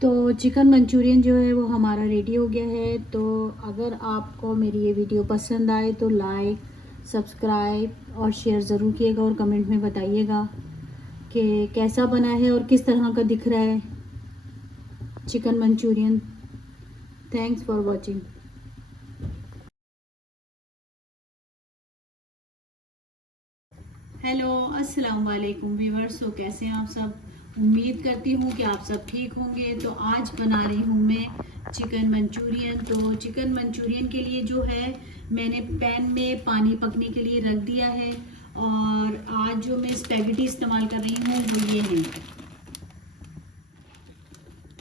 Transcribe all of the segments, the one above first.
तो chicken Manchurian जो है वो हमारा रेडी हो गया है। तो अगर आपको मेरी ये वीडियो पसंद आए तो लाइक, सब्सक्राइब और शेयर ज़रूर कीजिएगा और कमेंट में बताइएगा कि कैसा बना है और किस तरह का दिख रहा है chicken Manchurian. Thanks for watching. Hello, अस्सलाम वालेकुम व्यूअर्स। तो कैसे हैं आप सब? उम्मीद करती हूँ कि आप सब ठीक होंगे। तो आज बना रही हूँ मैं चिकन मंचूरियन। तो चिकन मंचूरियन के लिए जो है मैंने पैन में पानी पकने के लिए रख दिया है। और आज जो मैं स्पैगेटी इस्तेमाल कर रही हूँ वो ये है।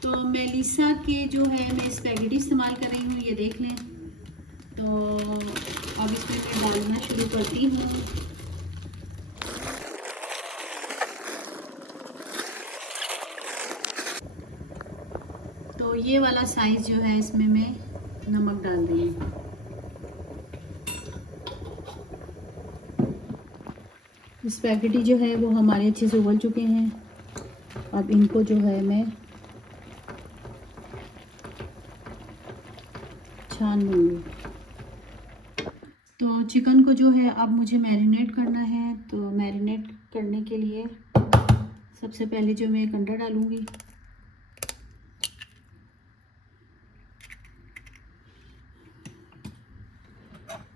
तो मेलिसा के जो है मैं स्पैगेटी इस्तेमाल कर रही हूँ, ये देख लें। तो अब इसमें मैं डालना शुरू करती हूँ। तो ये वाला साइज़ जो है इसमें मैं नमक डाल रही हूँ। स्पैगेटी जो है वो हमारे अच्छे से उबल चुके हैं। अब इनको जो है मैं छान लूँगी। तो चिकन को जो है अब मुझे मैरिनेट करना है। तो मैरिनेट करने के लिए सबसे पहले जो मैं एक अंडा डालूँगी।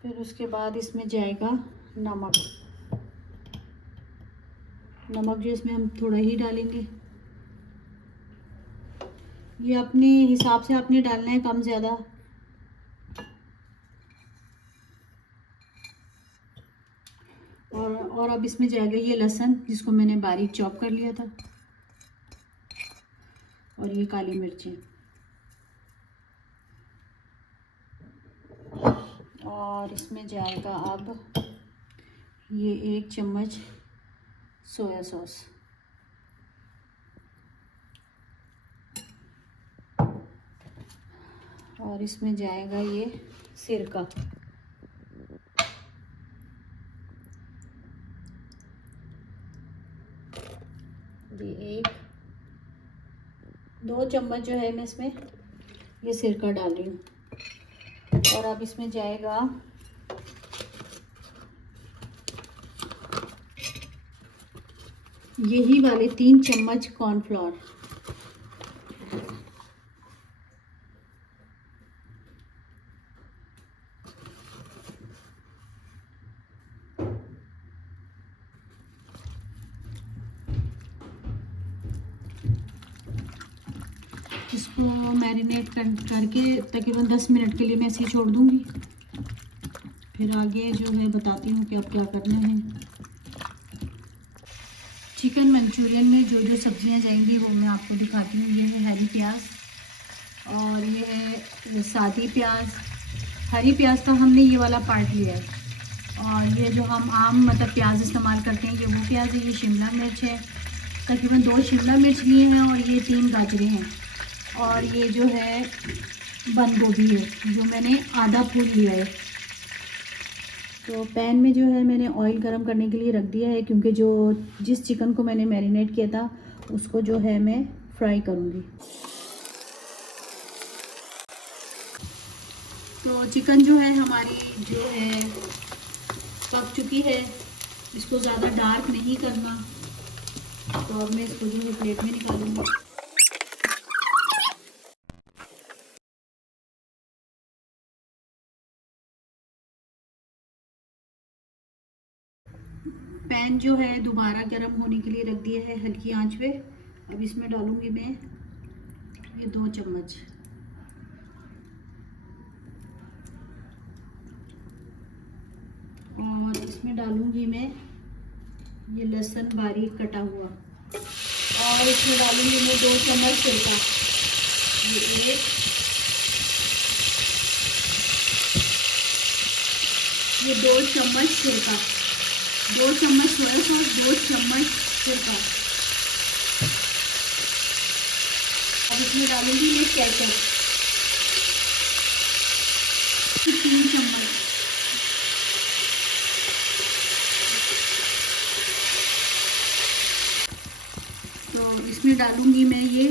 फिर उसके बाद इसमें जाएगा नमक। नमक जो इसमें हम थोड़ा ही डालेंगे। ये अपने हिसाब से आपने डालना है, कम ज़्यादा। और अब इसमें जाएगा ये लहसुन जिसको मैंने बारीक चॉप कर लिया था, और ये काली मिर्चें, और इसमें जाएगा अब ये 1 चम्मच सोया सॉस। और इसमें जाएगा ये सिरका। ये 2 चम्मच जो है मैं इसमें ये सिरका डाल रही हूँ। और अब इसमें जाएगा यही वाले 3 चम्मच कॉर्नफ्लोर। इसको मैरिनेट करके तकरीबन 10 मिनट के लिए मैं ऐसे ही छोड़ दूँगी। फिर आगे जो है बताती हूँ कि अब क्या करना है। चिकन मंचूरियन में जो जो सब्जियां जाएंगी वो मैं आपको दिखाती हूँ। ये है हरी प्याज, और ये है सादी प्याज। हरी प्याज का हमने ये वाला पार्ट लिया है। और ये जो हम आम मतलब प्याज इस्तेमाल करते हैं ये वो प्याज है। ये शिमला मिर्च है, तकरीबन 2 शिमला मिर्च लिए हैं, और ये 3 गाजरें हैं। और ये जो है बंद गोभी है जो मैंने आधा फूल लिया है। तो पैन में जो है मैंने ऑयल गरम करने के लिए रख दिया है, क्योंकि जो जिस चिकन को मैंने मैरिनेट किया था उसको जो है मैं फ्राई करूँगी। तो चिकन जो है हमारी जो है पक चुकी है। इसको ज़्यादा डार्क नहीं करना। तो अब मैं इसको जो है प्लेट में निकालूंगी। पैन जो है दोबारा गर्म होने के लिए रख दिया है हल्की आंच पे। अब इसमें डालूंगी मैं ये 2 चम्मच। और इसमें डालूंगी मैं ये लहसुन बारीक कटा हुआ। और इसमें डालूंगी मैं 2 चम्मच सिरका। ये ये 2 चम्मच सिरका, 2 चम्मच सोया सॉस, 2 चम्मच सिरका। अब इसमें डालूंगी मैं केचप 3 चम्मच। तो इसमें डालूंगी मैं ये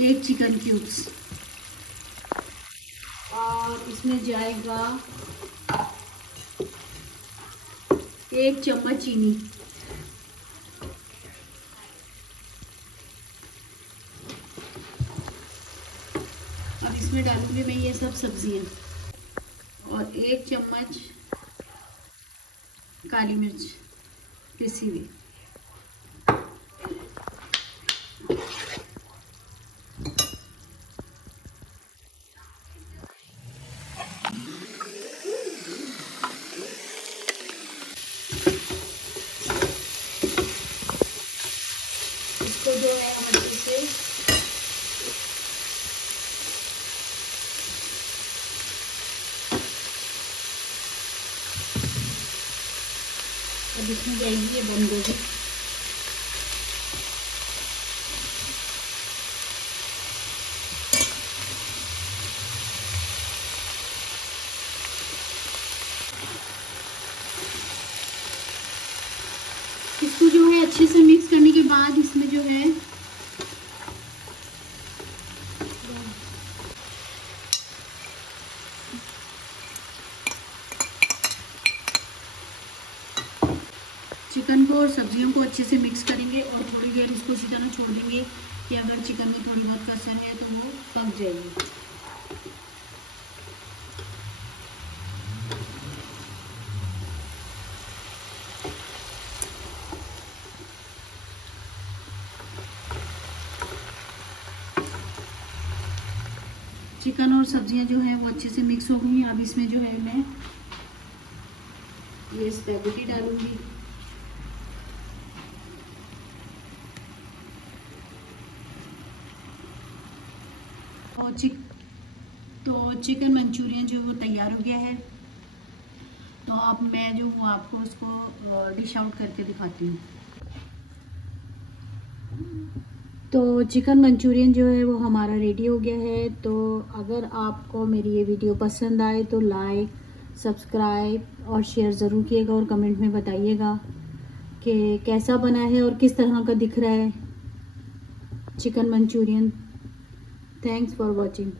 1 चिकन क्यूब्स, और इसमें जाएगा 1 चम्मच चीनी। अब इसमें डालूंगी मैं ये सब सब्जियां, और 1 चम्मच काली मिर्च पिसी हुई। इसको जो है हम अच्छे से अब इसमें जाएगी ये बंद गोभी। इसको जो है अच्छे से मिक्स करने के बाद इसमें जो है चिकन को और सब्जियों को अच्छे से मिक्स करेंगे और थोड़ी देर इसको इसी तरह छोड़ देंगे कि अगर चिकन में थोड़ी बहुत कसर है तो वो पक जाएगी। चिकन और सब्जियां जो हैं वो अच्छे से मिक्स हो गई हैं। अब इसमें जो है मैं ये स्पैगेटी डालूंगी, और चिकन मंचूरियन जो वो तैयार हो गया है। तो अब मैं जो हूँ आपको उसको डिश आउट करके दिखाती हूँ। तो चिकन मंचूरियन जो है वो हमारा रेडी हो गया है। तो अगर आपको मेरी ये वीडियो पसंद आए तो लाइक, सब्सक्राइब और शेयर ज़रूर कीजिएगा, और कमेंट में बताइएगा कि कैसा बना है और किस तरह का दिख रहा है chicken Manchurian. Thanks for watching.